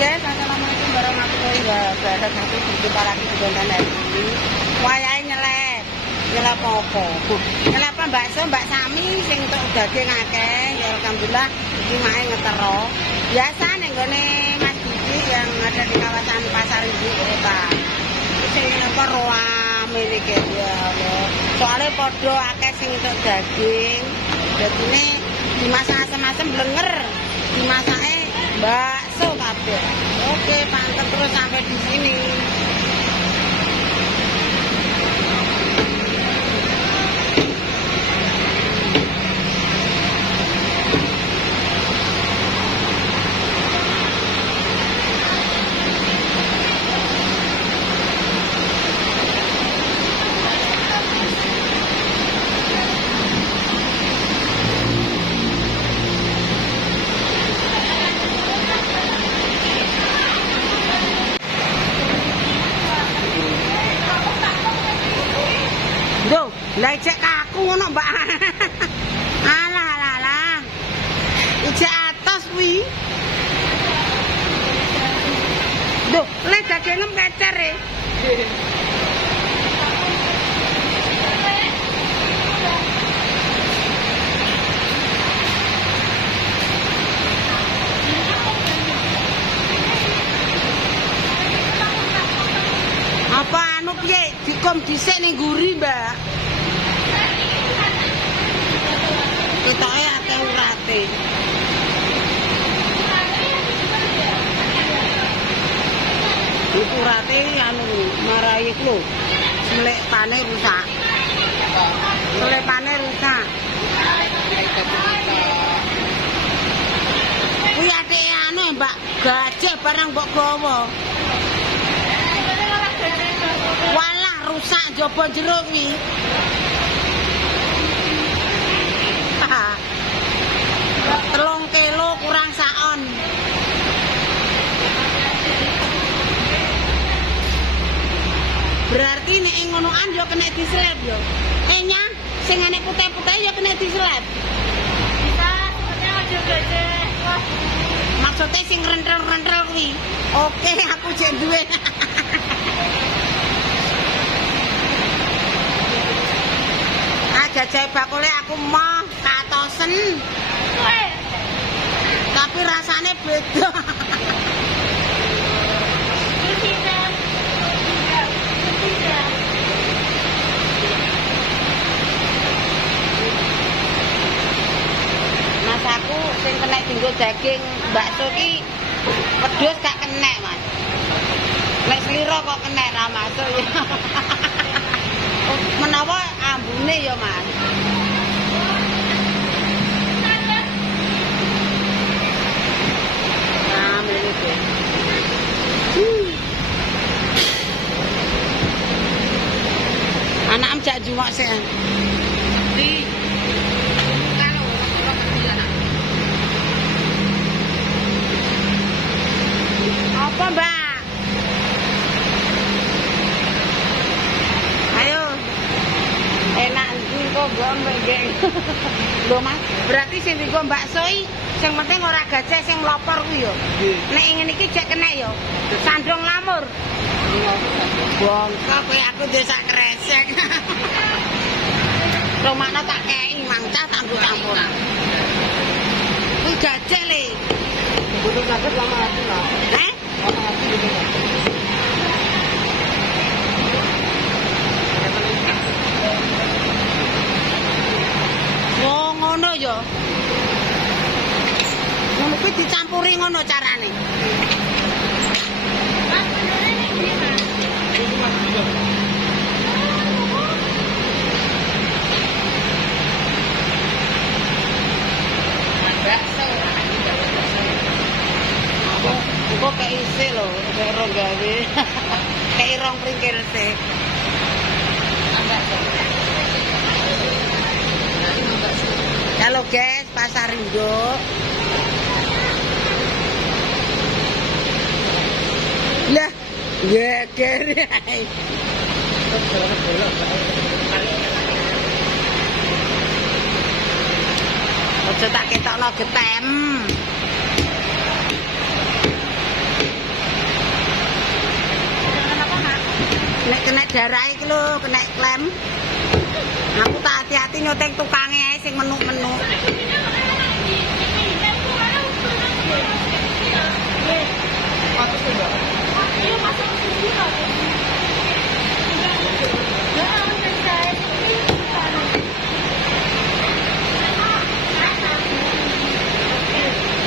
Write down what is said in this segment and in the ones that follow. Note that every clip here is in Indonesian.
guys, assalamualaikum warahmatullahi wabarakatuh. Berjumpa lagi di konten hari ini. Wayahe nyelep apa? Nyelep bakso Mbak Sami sing untuk daging akeh. Ya alhamdulillah iki mae ngetero. Biasa ning gone Mas Didi yang ada di kawasan Pasar Ibu Kota. Sing napa rame iki ya Allah. Soale padha akeh sing untuk daging. Dadine dimasak asem-asem blenger. Dimasake bakso kabeh. Oke, pantep terus sampai di sini. Duh, lah cek kaku ngono, Mbak. Alah. Ijek atas kuwi. Duh, lek daging kecer e. Apa anu piye dikom dhisik ning guri, Mbak? Ketoke akeh urate. Iku urate anu marai iku lho. Selepane rusak. Selepane rusak. Kuwi atike anu, Mbak, gajah barang mbok gawa. Walah rusak jaba jero kuwi. 3 kilo kurang saon. Berarti nek ngonoan yo kena diseleb yo. Nya sing ane putih-putih yo kena diseleb. Bisa, sebenarnya aja gajah. Maksudnya sing rentel-rentel kuwi. Oke, aku jek duwe. Jajah bakule aku mah katosen. Tapi rasanya beda. Mas aku sing kena dinggo daging bakso ki wedhus gak kena, Mas. Nek slira kok kena ra masuk ya. Menawa ambune ya, Mas. Nah, meniki. Anak am jak jungok sih. Di kalau apa, Mbak? Enak iki kok gombel geng. Lho Mas, berarti sing dienggo bakso iki sing penting ora gajah sing mlopor kuwi yo. Nek ngene iki jek kena yo. Sandung lamur. Bongko kowe aku dhewe sak kresek. Romakno tak kei mangcah tak nggo campur. Kuwi gajah le. Butuh sakit lama hati lah. Lama hati gitu. Ngono ya. Ngono kuwi dicampuri ngono carane. Bakso. Kok kayak isi lho, kayak rong gawe. Kayak rong pringkil sih. Halo guys, Pasar Induk. Lah, geger. Aja tak ketokno getem. kena darah iki lho, kena klem. Aku tak hati-hati nyoteng tukange ae sing menuk-menuk.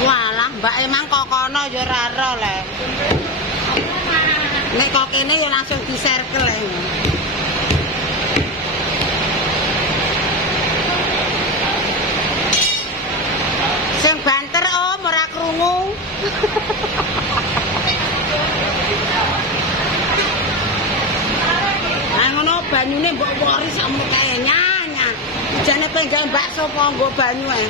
Walah, Mbak emang kok kono ya ora ero le. Nek kok kene ya langsung di-circle le. Sing banter om ora krungu. Ah ngono banyune mbok wori sakmu kae nyanya. Jane pengen bakso apa nggo banyu ae.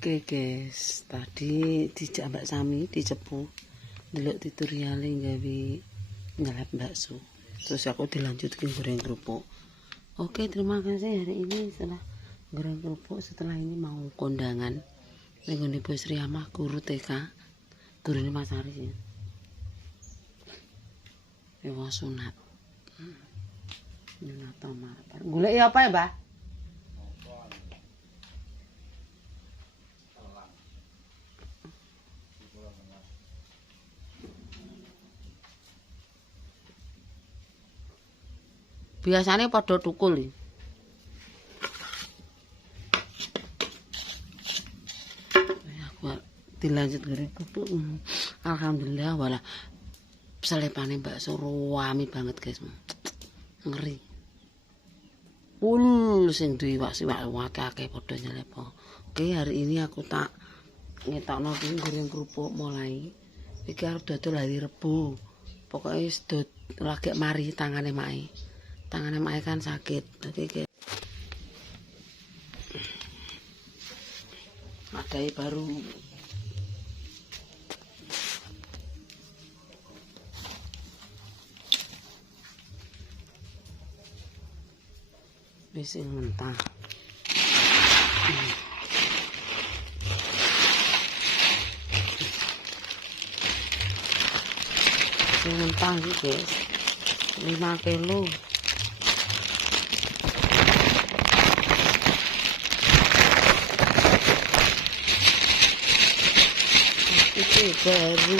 Oke guys, tadi dijak Mbak Sami dicepu delok tutorial gawe nyelep bakso. Terus aku dilanjutkan goreng kerupuk. Oke, terima kasih hari ini setelah goreng kerupuk. Setelah ini mau kondangan dengan Ibu Sri Amah guru TK, guru ini Mas Aris ya. Ewa sunat. Nyunat tomar. Golek apa ya, Mbak? Biasanya pada tukul. Aku dilanjut goreng kerupuk. Alhamdulillah walah selepane bakso ruami banget guys. Ngeri. Sing duwe iwak-iwak akeh padha nyelepo. Oke, hari ini aku tak ngetokno goreng kerupuk mulai. Iki arep dodol hari Rebo. Pokoke wis lagi mari tangane mae. Tangannya Mae kan sakit. Oke. Adai baru. Bisa mentah. Bisa mentah guys. 5 kilo. Baru